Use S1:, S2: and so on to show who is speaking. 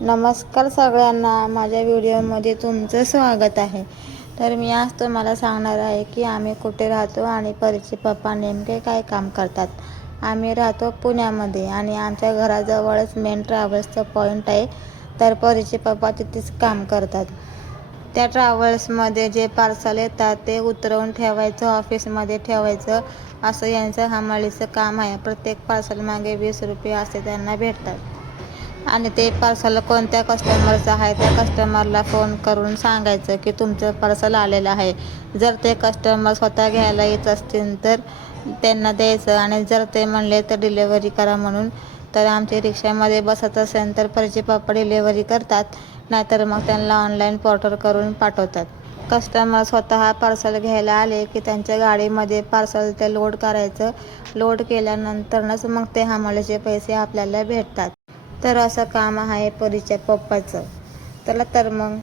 S1: नमस्कार सगळ्यांना. माझ्या व्हिडिओमध्ये तुमचं स्वागत आहे. तर मी आज तुम्हाला सांगणार आहे की आम्ही कुठे राहतो आणि परीचे पप्पा नेमके काय काम करतात. आम्ही राहतो पुण्यामध्ये आणि आमच्या घराजवळच मेन ट्रॅव्हल्सचं पॉईंट आहे. तर परीचे पप्पा तिथेच काम करतात. त्या ट्रॅव्हल्समध्ये जे पार्सल येतात ते उतरवून ठेवायचं ऑफिसमध्ये ठेवायचं असं यांचं हमालीचं काम आहे. प्रत्येक पार्सलमागे वीस रुपये असे त्यांना भेटतात. आणि ते पार्सल कोणत्या कस्टमरचं आहे त्या कस्टमरला फोन करून सांगायचं की तुमचं पार्सल आलेलं आहे. जर ते कस्टमर स्वतः घ्यायला येत असतील तर त्यांना द्यायचं आणि जर ते म्हणले तर डिलेवरी करा म्हणून. तर आमच्या रिक्षामध्ये बसत असेल तर परिचय पप्पा डिलेवरी करतात नाहीतर मग त्यांना ऑनलाईन पोर्टर करून पाठवतात. कस्टमर स्वतः पार्सल घ्यायला आले की त्यांच्या गाडीमध्ये पार्सल ते लोड करायचं. लोड केल्यानंतरच मग ते हमालीचे पैसे आपल्याला भेटतात. तर असं काम आहे परीच्या पप्पाचं. चला तर मग.